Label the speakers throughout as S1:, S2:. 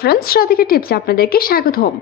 S1: Friends Radhika টিপসে আপনাদেরকে স্বাগতম।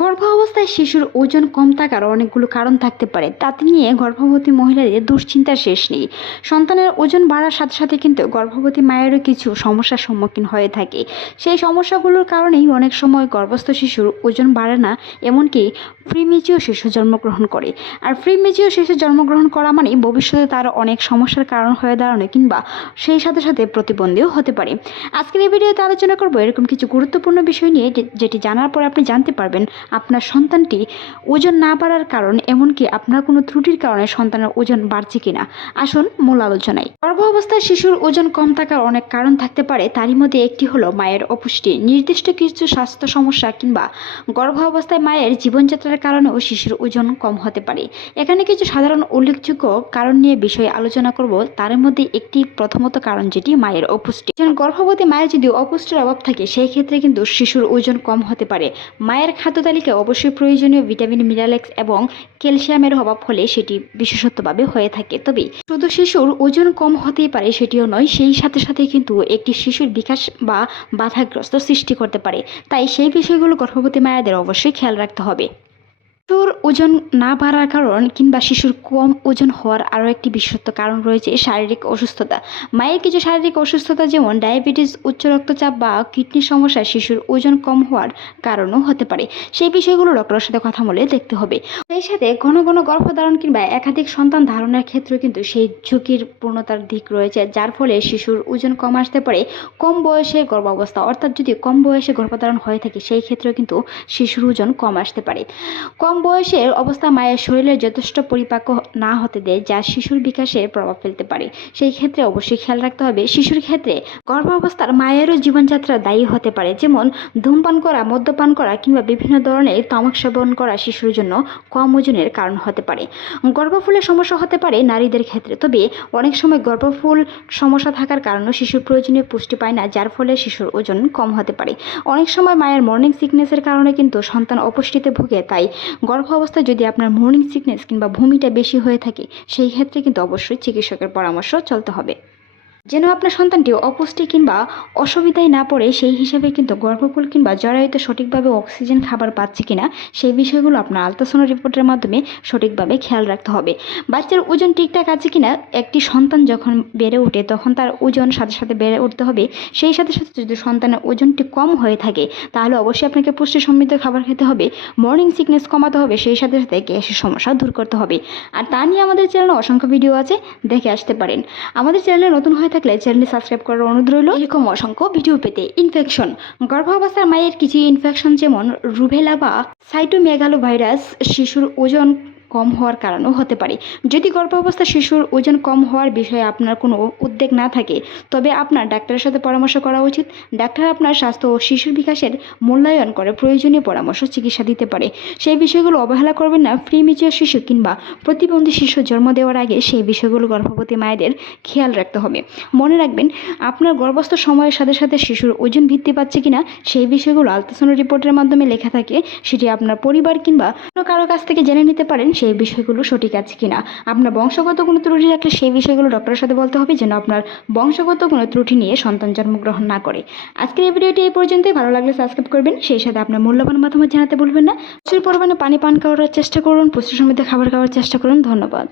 S1: গর্ভ অবস্থায় শিশুর ওজন কম থাকার অনেকগুলো কারণ থাকতে পারে। তাতে নিয়ে গর্ভবতী মহিলাদের দুশ্চিন্তার শেষ নেই। সন্তানের ওজন বাড়ার সাথে সাথে কিন্তু গর্ভবতী মায়েরও কিছু সমস্যার সম্মুখীন হয়ে থাকে। সেই সমস্যাগুলোর কারণেই অনেক সময় গর্ভস্থ শিশুর ওজন বাড়ে না, এমনকি প্রিমেচিও শিশু জন্মগ্রহণ করে। আর প্রিমেচিও শিশু জন্মগ্রহণ করা মানে ভবিষ্যতে তার অনেক সমস্যার কারণ হয়ে দাঁড়ানো কিংবা সেই সাথে সাথে প্রতিবন্ধীও হতে পারে। আজকের এই ভিডিওতে আলোচনা করব এরকম কিছু গুরুত্বপূর্ণ বিষয় নিয়ে যেটি জানার পর আপনি জানতে পারবেন আপনার সন্তানটি ওজন না বাড়ার কারণ এমনকি আপনার কোনো ত্রুটির কারণে সন্তানের ওজন বাড়ছে কিনা। আসুন মূল আলোচনায়। গর্ভ অবস্থায় শিশুর ওজন কম থাকার অনেক কারণ থাকতে পারে, তারই মধ্যে একটি হলো মায়ের অপুষ্টি। নির্দিষ্ট কিছু স্বাস্থ্য সমস্যা কিংবা গর্ভ অবস্থায় মায়ের জীবনযাত্রার কারণেও শিশুর ওজন কম হতে পারে। এখানে কিছু সাধারণ উল্লেখযোগ্য কারণ নিয়ে বিষয়ে আলোচনা করব, তার মধ্যে একটি প্রথমত কারণ যেটি মায়ের অপুষ্টি। গর্ভবতী মায়ের যদি অপুষ্টির অভাব থাকে, সেই ক্ষেত্রে কিন্তু শিশুর ওজন কম হতে পারে। মায়ের খাদ্য তালিকায় অবশ্যই প্রয়োজনীয় ভিটামিন মিনারেলস এবং ক্যালসিয়ামের অভাব হলে সেটি বিশেষত্বভাবে হয়ে থাকে। তবে শুধু শিশুর ওজন কম হতেই পারে সেটিও নয়, সেই সাথে সাথে কিন্তু একটি শিশুর বিকাশ বা বাধাগ্রস্ত সৃষ্টি করতে পারে। তাই সেই বিষয়গুলো গর্ভবতী মায়েদের অবশ্যই খেয়াল রাখতে হবে। শিশুর ওজন না বাড়ার কারণ কিংবা শিশুর কম ওজন হওয়ার আরও একটি বিশেষত্ব কারণ রয়েছে শারীরিক অসুস্থতা। মায়ের কিছু শারীরিক অসুস্থতা যেমন ডায়াবেটিস, উচ্চ রক্তচাপ বা কিডনির সমস্যায় শিশুর ওজন কম হওয়ার কারণও হতে পারে। সেই বিষয়গুলো ডক্টরের সাথে কথা বলে দেখতে হবে। সেই সাথে ঘন ঘন গর্ভধারণ কিংবা একাধিক সন্তান ধারণের ক্ষেত্রে কিন্তু সেই ঝুঁকির পূর্ণতার দিক রয়েছে, যার ফলে শিশুর ওজন কম আসতে পারে। কম বয়সে গর্ভাবস্থা অর্থাৎ যদি কম বয়সে গর্ভধারণ হয়ে থাকে, সেই ক্ষেত্রেও কিন্তু শিশুর ওজন কম আসতে পারে। কম বয়সের অবস্থা মায়ের শরীরে যথেষ্ট পরিপাক্ব না হতে দেয়, যা শিশুর বিকাশে প্রভাব ফেলতে পারে। সেই ক্ষেত্রে অবশ্যই খেয়াল রাখতে হবে, শিশুর ক্ষেত্রে গর্ভাবস্থার মায়েরও জীবনযাত্রা দায়ী হতে পারে। যেমন, ধূমপান করা, মদ্যপান করা কিংবা বিভিন্ন ধরনের তামাক সেবন করা শিশুর জন্য কম ওজনের কারণ হতে পারে। গর্ভফুলের সমস্যা হতে পারে নারীদের ক্ষেত্রে, তবে অনেক সময় গর্ভফুল সমস্যা থাকার কারণে শিশুর প্রয়োজনীয় পুষ্টি পায় না, যার ফলে শিশুর ওজন কম হতে পারে। অনেক সময় মায়ের মর্নিং সিকনেসের কারণে কিন্তু সন্তান অপুষ্টিতে ভুগে, তাই গর্ভ অবস্থায় যদি আপনার মর্নিং সিকনেস কিংবা ভূমিটা বেশি হয়ে থাকে, সেই ক্ষেত্রে কিন্তু অবশ্যই চিকিৎসকের পরামর্শ চলতে হবে। যেন আপনার সন্তানটি অপুষ্টি কিংবা অসুবিধায় না পড়ে, সেই হিসাবে কিন্তু গর্ভকুল কিংবা জরায়ুতে সঠিকভাবে অক্সিজেন খাবার পাচ্ছে কিনা, সেই বিষয়গুলো আপনার আলট্রাসাউন্ড রিপোর্টের মাধ্যমে সঠিকভাবে খেয়াল রাখতে হবে। বাচ্চার ওজন ঠিকঠাক আছে কিনা, একটি সন্তান যখন বেড়ে ওঠে, তখন তার ওজন সাথে সাথে বেড়ে উঠতে হবে। সেই সাথে সাথে যদি সন্তানের ওজনটি কম হয়ে থাকে, তাহলে অবশ্যই আপনাকে পুষ্টি সমৃদ্ধ খাবার খেতে হবে মর্নিং সিকনেস কমাতে হবে, সেই সাথে সাথে গ্যাসের সমস্যা দূর করতে হবে। আর তা নিয়ে আমাদের চ্যানেলে অসংখ্য ভিডিও আছে, দেখে আসতে পারেন। আমাদের চ্যানেলে নতুন হয়ে থাকলে চ্যানেলটি সাবস্ক্রাইব করার অনুরোধ রইল। এরকম অসংখ্য ভিডিও পেতে ইনফেকশন গর্ভাবস্থার মায়ের কিছু ইনফেকশন যেমন রুভেলা বা সাইটোমেগালো ভাইরাস শিশুর ওজন কম হওয়ার কারণও হতে পারে। যদি গর্ভাবস্থা শিশুর ওজন কম হওয়ার বিষয়ে আপনার কোনো উদ্বেগ না থাকে, তবে আপনার ডাক্তারের সাথে পরামর্শ করা উচিত। ডাক্তার আপনার স্বাস্থ্য ও শিশুর বিকাশের মূল্যায়ন করে প্রয়োজনীয় পরামর্শ চিকিৎসা দিতে পারে। সেই বিষয়গুলো অবহেলা করবেন না। প্রিমিচিয়ার শিশু কিংবা প্রতিবন্ধী শিশু জন্ম দেওয়ার আগে সেই বিষয়গুলো গর্ভবতী মায়েদের খেয়াল রাখতে হবে। মনে রাখবেন, আপনার গর্ভস্থ সময়ের সাথে সাথে শিশুর ওজন বৃদ্ধি পাচ্ছে কিনা, সেই বিষয়গুলো আলট্রাসাউন্ড রিপোর্টের মাধ্যমে লেখা থাকে। সেটি আপনার পরিবার কিংবা কারও কাছ থেকে জেনে নিতে পারেন। সেই বিষয়গুলো সঠিক আছে কিনা। আপনার বংশগত কোনো ত্রুটি থাকলে সেই বিষয়গুলো ডক্টরের সাথে বলতে হবে যেন আপনার বংশগত কোনো ত্রুটি নিয়ে সন্তান জন্মগ্রহণ না করে। আজকের এই ভিডিওটি এই পর্যন্তই। ভালো লাগলে সাবস্ক্রাইব করবেন। সেই সাথে আপনার মূল্যবান মতামত জানাতে ভুলবেন না। প্রচুর পরিমাণে পানি পান করার চেষ্টা করুন। পুষ্টি সমৃদ্ধ খাবার খাওয়ার চেষ্টা করুন। ধন্যবাদ।